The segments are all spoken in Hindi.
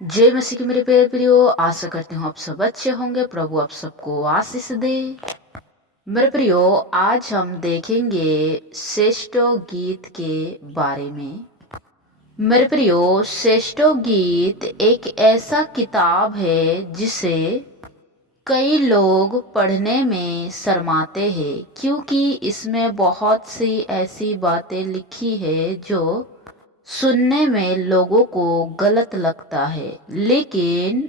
जय मसीह के मेरे प्यारे प्रियो, आशा करती हूँ आप सब अच्छे होंगे। प्रभु आप सबको आशीष दे। मेरे प्रियो, आज हम देखेंगे श्रेष्ठो गीत के बारे में। मेरे प्रियो, श्रेष्ठो गीत एक ऐसा किताब है जिसे कई लोग पढ़ने में शर्माते हैं, क्योंकि इसमें बहुत सी ऐसी बातें लिखी है जो सुनने में लोगों को गलत लगता है। लेकिन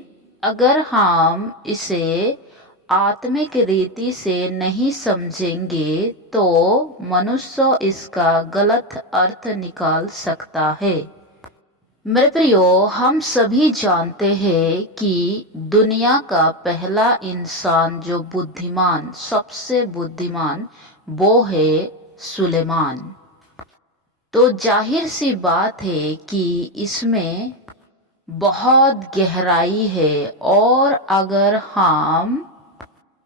अगर हम इसे आत्मिक रीति से नहीं समझेंगे तो मनुष्य इसका गलत अर्थ निकाल सकता है। मेरे प्रियो, हम सभी जानते हैं कि दुनिया का पहला इंसान जो बुद्धिमान, सबसे बुद्धिमान, वो है सुलेमान। तो जाहिर सी बात है कि इसमें बहुत गहराई है, और अगर हम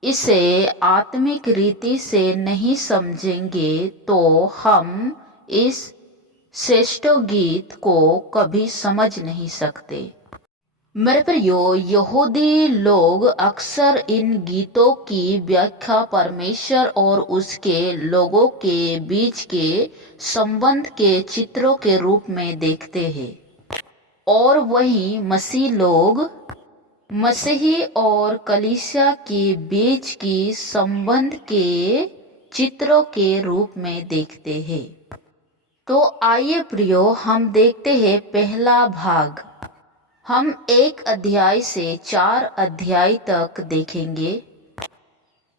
इसे आत्मिक रीति से नहीं समझेंगे तो हम इस श्रेष्ठ गीत को कभी समझ नहीं सकते। मेरे प्रियो, यहूदी लोग अक्सर इन गीतों की व्याख्या परमेश्वर और उसके लोगों के बीच के संबंध के चित्रों के रूप में देखते हैं, और वहीं मसीह लोग मसीही और कलीसिया के बीच की संबंध के चित्रों के रूप में देखते हैं। तो आइए प्रियो, हम देखते हैं पहला भाग। हम 1 अध्याय से 4 अध्याय तक देखेंगे।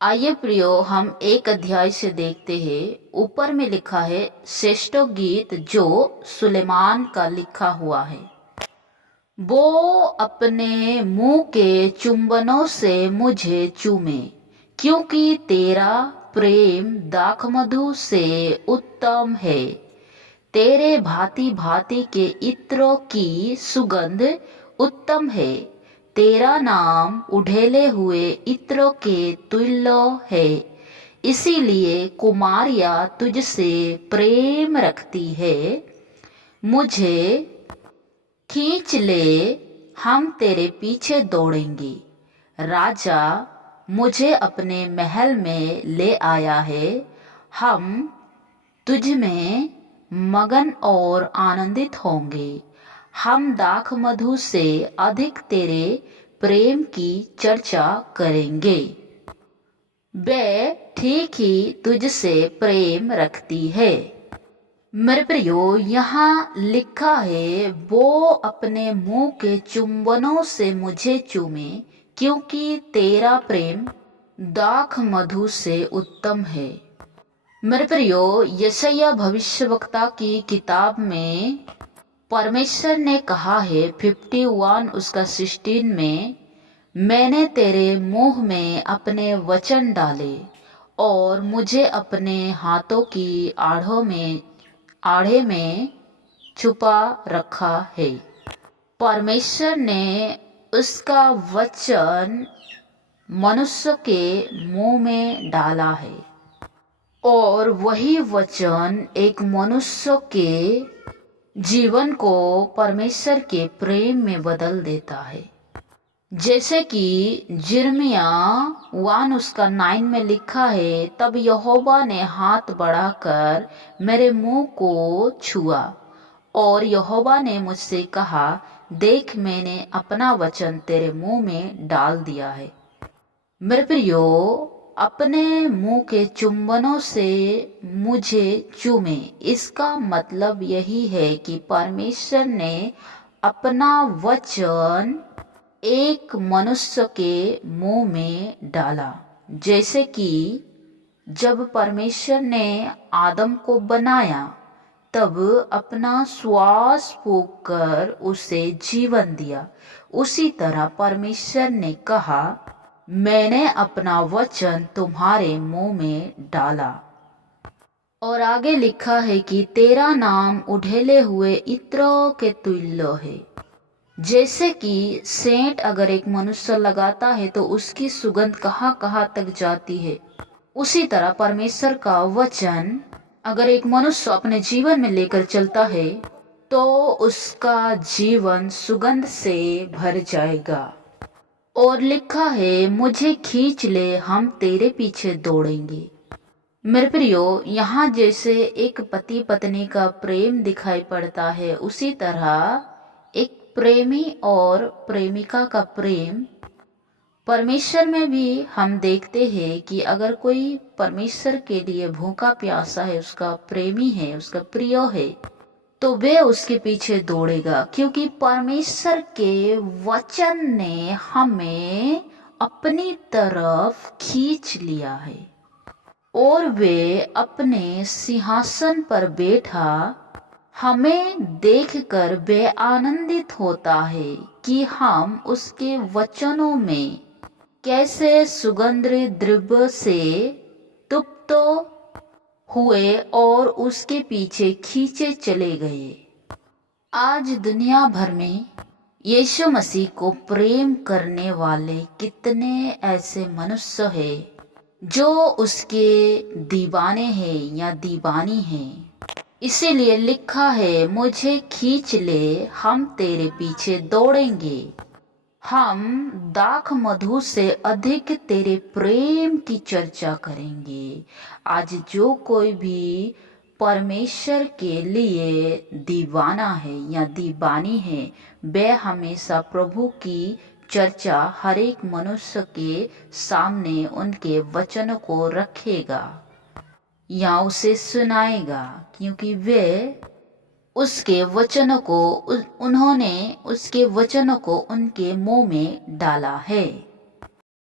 आइए प्रियो, हम 1 अध्याय से देखते हैं। ऊपर में लिखा है श्रेष्ठ गीत जो सुलेमान का लिखा हुआ है। वो अपने मुंह के चुंबनों से मुझे चूमे, क्योंकि तेरा प्रेम दाखमधु से उत्तम है। तेरे भांति भांति के इत्रों की सुगंध उत्तम है। तेरा नाम उड़ेले हुए इत्रों के तुल्य है। इसीलिए कुमारियाँ तुझसे प्रेम रखती है। मुझे खींच ले, हम तेरे पीछे दौड़ेंगे। राजा मुझे अपने महल में ले आया है। हम तुझ में मगन और आनंदित होंगे। हम दाखमधु से अधिक तेरे प्रेम की चर्चा करेंगे। वे ठीक ही तुझसे प्रेम रखती है। मेरे प्रियो, यहाँ लिखा है वो अपने मुंह के चुंबनों से मुझे चूमे, क्योंकि तेरा प्रेम दाखमधु से उत्तम है। मेरे प्रियो, यशायाह भविष्यवक्ता की किताब में परमेश्वर ने कहा है 51 उसका 16 में, मैंने तेरे मुंह में अपने वचन डाले और मुझे अपने हाथों की आड़े में छुपा रखा है। परमेश्वर ने उसका वचन मनुष्य के मुंह में डाला है, और वही वचन एक मनुष्य के जीवन को परमेश्वर के प्रेम में बदल देता है। जैसे कि यिर्मयाह 1 उसका 9 में लिखा है, तब यहोवा ने हाथ बढ़ाकर मेरे मुंह को छुआ, और यहोवा ने मुझसे कहा, देख मैंने अपना वचन तेरे मुंह में डाल दिया है। मेरे प्रियो, अपने मुंह के चुंबनों से मुझे चूमे, इसका मतलब यही है कि परमेश्वर ने अपना वचन एक मनुष्य के मुंह में डाला। जैसे कि जब परमेश्वर ने आदम को बनाया तब अपना श्वास फूंककर उसे जीवन दिया। उसी तरह परमेश्वर ने कहा, मैंने अपना वचन तुम्हारे मुंह में डाला। और आगे लिखा है कि तेरा नाम उड़ेले हुए इत्रों के तुल्य है। जैसे कि सेंट अगर एक मनुष्य लगाता है तो उसकी सुगंध कहाँ कहाँ तक जाती है, उसी तरह परमेश्वर का वचन अगर एक मनुष्य अपने जीवन में लेकर चलता है तो उसका जीवन सुगंध से भर जाएगा। और लिखा है, मुझे खींच ले, हम तेरे पीछे दौड़ेंगे। मेरे प्रियो, यहाँ जैसे एक पति पत्नी का प्रेम दिखाई पड़ता है, उसी तरह एक प्रेमी और प्रेमिका का प्रेम परमेश्वर में भी हम देखते हैं कि अगर कोई परमेश्वर के लिए भूखा प्यासा है, उसका प्रेमी है, उसका प्रिय है, तो वे उसके पीछे दौड़ेगा, क्योंकि परमेश्वर के वचन ने हमें अपनी तरफ खींच लिया है और वे अपने सिंहासन पर बैठा हमें देखकर वे आनंदित होता है कि हम उसके वचनों में कैसे सुगंधित द्रव्य से तृप्त हुए और उसके पीछे खींचे चले गए। आज दुनिया भर में यीशु मसीह को प्रेम करने वाले कितने ऐसे मनुष्य हैं जो उसके दीवाने हैं या दीवानी हैं। इसीलिए लिखा है, मुझे खींच ले, हम तेरे पीछे दौड़ेंगे। हम दाख मधु से अधिक तेरे प्रेम की चर्चा करेंगे। आज जो कोई भी परमेश्वर के लिए दीवाना है या दीवानी है, वे हमेशा प्रभु की चर्चा हर एक मनुष्य के सामने उनके वचनों को रखेगा या उसे सुनाएगा, क्योंकि वे उसके वचनों को उन्होंने उसके वचनों को उनके मुंह में डाला है।